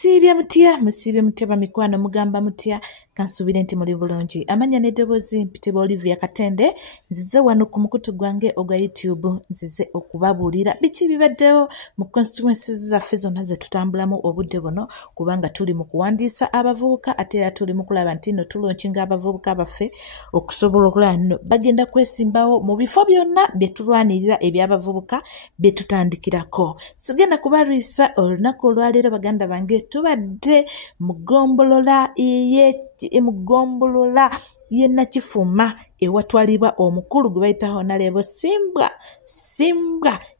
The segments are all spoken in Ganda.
Musibye mutya bamikwano mugamba mutya kansubire nti muli bulungi amanya n'eddoboozi mpitibwa Olivia Katende nzize wano ku mukutu gwange ogwa YouTube nzize okubabuulira biki bibaddewo mu constituencies zaffe zonna ze tutambulamu obudde buno kubanga tuli mu kuwandiisa abavubuka ate era tuli mu kulaba nti no tulonkinga abavubuka baffe okusobola okulaba nno bagenda kwesimbawo mu bifo byonna bye tulwanirira eby'abavubuka bye tutandikirako sigenda kubalwisa olunaku olwaleero baganda bange tubadde mugombolola ye Nakifuma ewatwalibwa omukulu gwe bayita Honorable Simbwa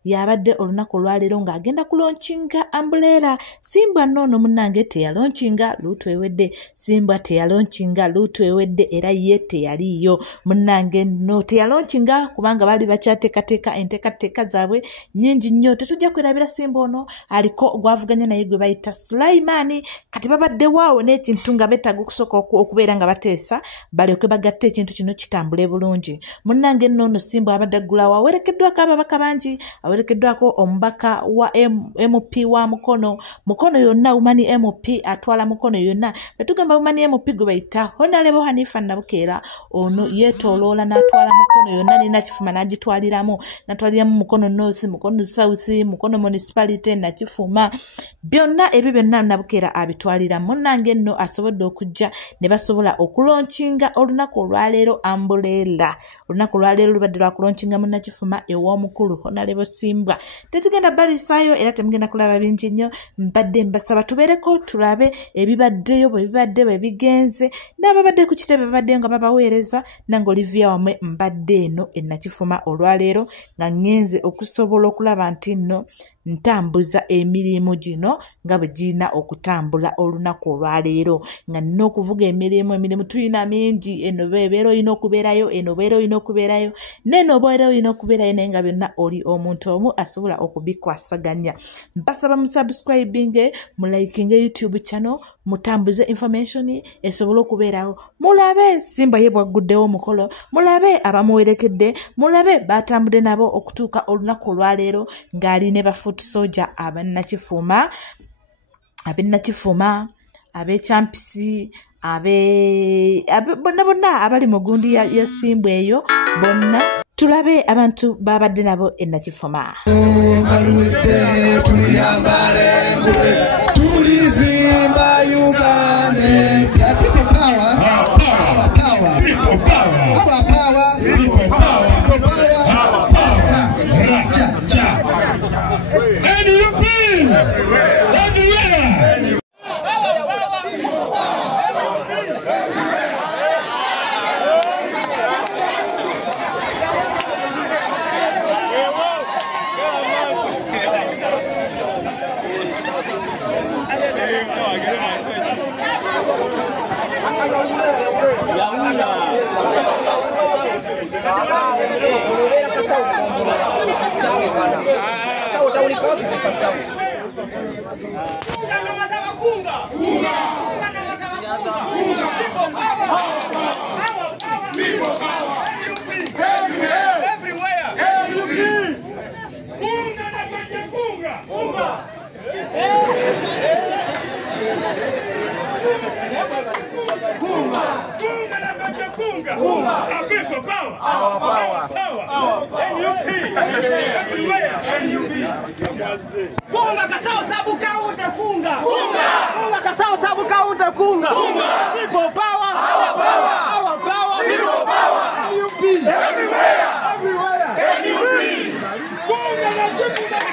yabadde olunaku olwaleero ng'agenda kulonkinga Umbrella. Simbwa nno munnange teyalonkinga luutu ewedde, Simbwa teyalonkinga luutu ewedde era ye teyaliyo munnange nno teyalonkinga kubanga baali bakyateekateeka enteekateeka zaabwe nnyingi nnyo. Tetujja kwerabira Simbwa ono aliko gwavuganya naye gwe bayita Sulaimani kati babadde waawo n'ekintu nga beetaaga okusooka okubeera nga bateesa balyoke bagatte ekintu kino kitambule bulungi. Munnange nno ono Simbwa abadde aggulawo awerekeddwako ababaka bangi, awerekeddwako omubaka wa MP wa Mukono yonna Umani MP atwala Mukono yonna. Betugamba Umani MP gwe bayita Honorable Hanifa Nabukeera ono yeetooloola n'atwala Mukono yonna ne Nakifuma n'agitwaliramu Mukono North, Mukono South, Mukono Municipality, Nakifuma byonna ebyo byonna Nabukeera abitwalira. Munnange nno asobodde okujja ne basobola okulonkinga olunaku olwaleero Umbrella. Olunaku olwaleero lubadde lwa kulonkinga mu Nakifuma ew'omukulu Honorable Simbwa. Tetugenda balisaayo era temugenda kulaba bingi nnyo, mbadde mbasaba tubeereko tulabe ebibaddeyo bwe bigenze n'ababadde ku kitebe babadde nga babaweereza nange Olivia wamwe mbadde eno e Nakifuma olwaleero nga ngenze okusobola okulaba nti nno ntambuza emirimu gino nga bwe girina okutambula olunaku olwaleero nga nina okuvuga emirimu tulina mingi, eno beera olina okubeerayo, eno beera olina okubeerayo, neno beera olina okubeerayo, naye nga byonna oli omuntu omu asobola okubikwasaganya. Mbasaba musubscribinge, mulaikinge YouTube channel, mutambuze information esobola okubeerawo. Mulabe Simbwa ye bwaguddewo omukolo, mulabe abamuwerekedde, mulabe batambudde nabo okutuuka olunaku olwaleero ng'ali ne bafuuti soja ab'Nakifuma, ab'Echampisi, bonna abali mu gundi ya Simbwa eyo bonna tulabe abantu babadde nabo e Nakifuma. Tulizimba Uganda. Kunga kasao sabu kaunta kunga. Kunga kasao sabu kaunta kunga. People power. Our power. Our power. People power. NUP. Everywhere. NUP. Kunga na kunga.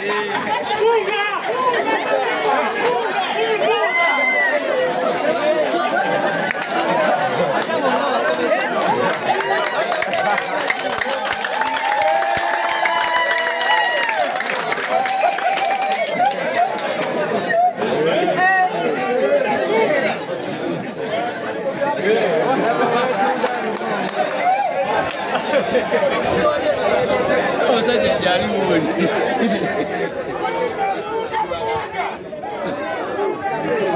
Oh, saja jari mun.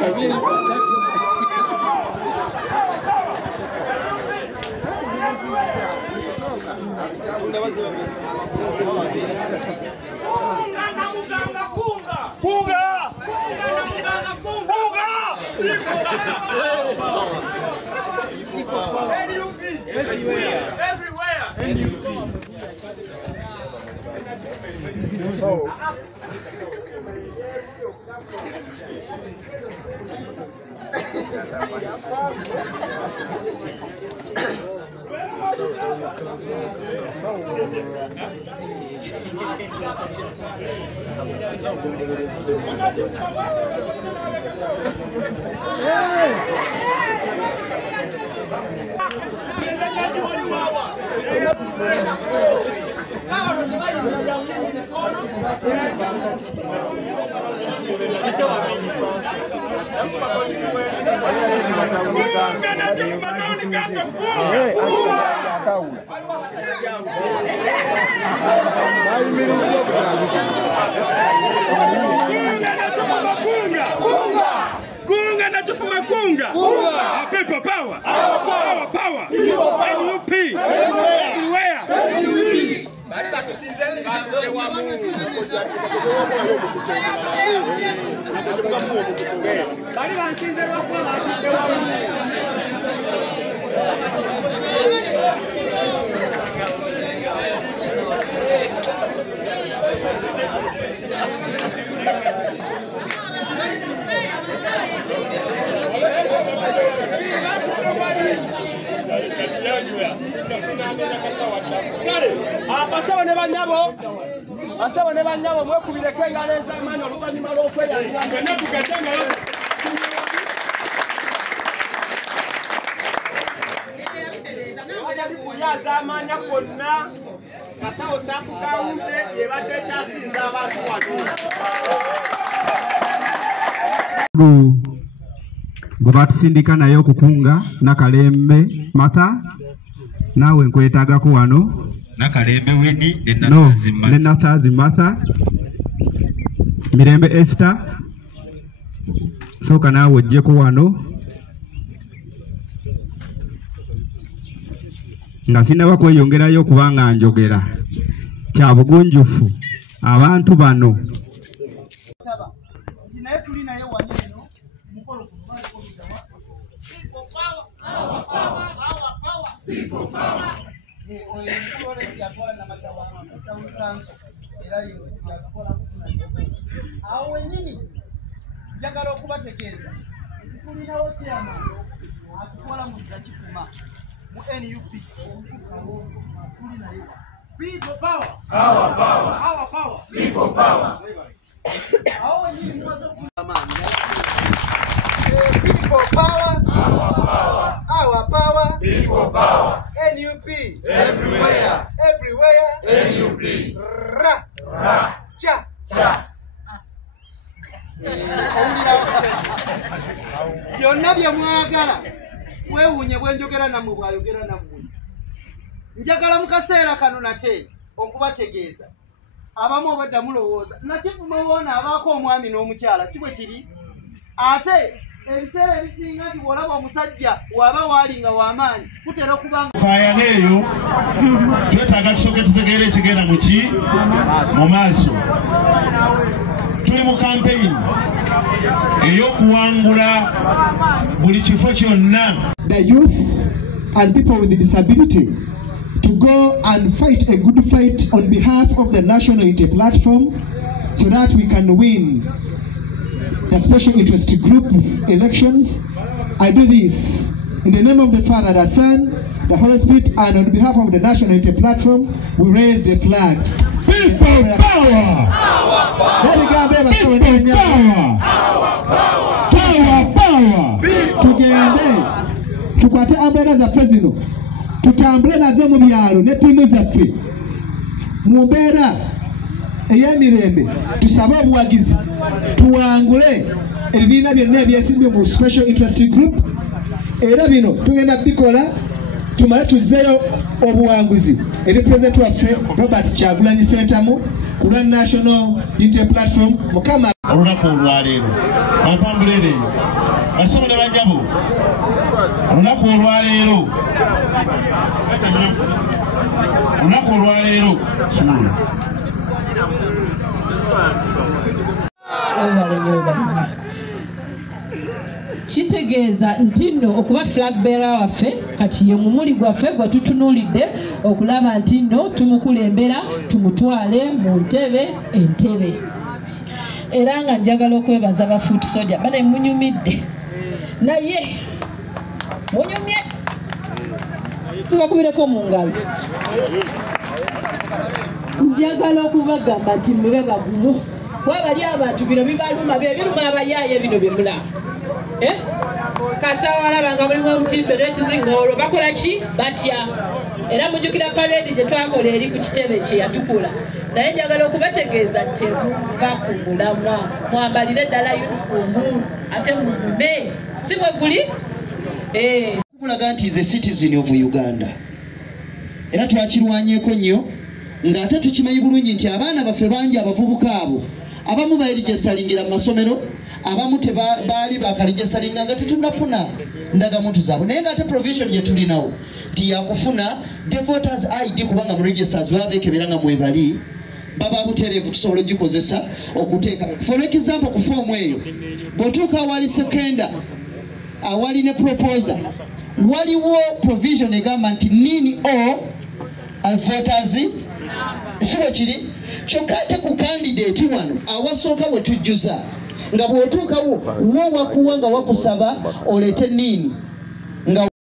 Kabini pasaki. Kunga! Kunga! Kunga! Kunga na chufuma kunga. People power. Power power. NUP. Everywhere. Abasawo ne banyabo. Abasawo ne banyabo mwekubireko engalo ez'amaanyi oluvannyuma lw'okweyanjula. Mwenna tugaddenga kuyaza amaanya konna kasawo saakukawunde yebadde ekyasinza abantu wano. Gwe batusindika naye okukunga Nakalembe Martha naawe nkwetaagako wano. Nakalembe Winnie ne Nathazi Martha. Mirembe Esther sooka naawe ojjeko wano nga sinaba kweyongerayo kubanga njogera kya bugunjufu abantu bano. Awo wenyini njagala okubategeeza tulinawo kyama atukola mu Kifuma mu NUP tuli naye. People power. Power power. Power power. People power. Awo wenyini people power. Power power. Our power. People power. NUP. Everywhere. Everywhere. NUP. Ra. Ra. Cha. Cha. Byonna bye mwagala mwewuunye bwenjogera nammwe bwayogera nammwe. Njagala mu kaseera kano nate okubategeeza abamu obadda mulowooza Nakifuma woona abaako omwami n'omukyala si bwe kiri. Ate ebiseera ebisinga nti bw'olaba omusajja waba waali nga w'amaanyi kutera okubanga kaayana eyo twetaaga tusooke tutegeera ekigenda mu ki mu maaso. Tuli mu campaign ey'okuwangula buli kifo kyonna. The youth and people with disability to go and fight a good fight on behalf of the National Unity Platform so that we can win the special interest group elections. I do this in the name of the Father, the Son, the Holy Spirit, and on behalf of the National Unity Platform, we raise the flag. People power! People power! Power power! Tugende tukwate ambeera zaffe zino tutambule nazo mu byalo ne ttiimu zaffe mu mbeera ey'emirembe tusabe obuwagizi tuwangule ebibiina byonna ebyesimbye mu special interest group. Era bino tugenda bikola tumale tuzzeeyo obuwanguzi eri pulezidenti waffe Robert Kyagulanyi Ssentamu ku lwa National Unity Platform. Mukama olunaku olwaleero bampambulira eyo basabo ne bajjabo olunaku olwaleero kitegeeza nti nno okuba flag bearer waffe kati ye mumuli gwaffe gwe tutunuulidde okulaba nti nno tumukulembera tumutwale mu entebe era nga njagala okwebaza ba foot soldier bane munyumidde naye munyumye tubakubireko mu ngalo njagala okubagamba nti mube bagumu wabali abantu bino bibaluma biruma abayaaye bino byemulaba kasawalabanga mulimu omutimbe netizingolo bakola ki batya era mujjukira paredi gye twakola eri ku kitebe kye yatukula naye njagala okubategeeza temuva ku mulamwa mwambalire ddala yunifoomu ate mugume si bwe guli mulaga nti nze citizen of Uganda era twakirwanyeeko nnyo ng'ate tukimanyi bulungi nti abaana baffe bangi abavubuka abo abamu baalijesalingira mu masomero abamu tebaali bakalijesalinga nga tetunafuna ndagamuntu zaabwe naye ng'ate provision gye tulinawo nti yakufuna the voters ID kubanga mu registers babekebera nga mwebali baba butereevu tusobola ogikozesa okuteeka for example ku foomu eyo bw'otuuka awali sekenda awali ne proposer waliwo provision egamba nti nini o voters siwe kiri kyokka ate ku candidate wano awasooka bwe tujjuza nga bw'otuukawo wo wakuwa nga wakusaba oleete nini nga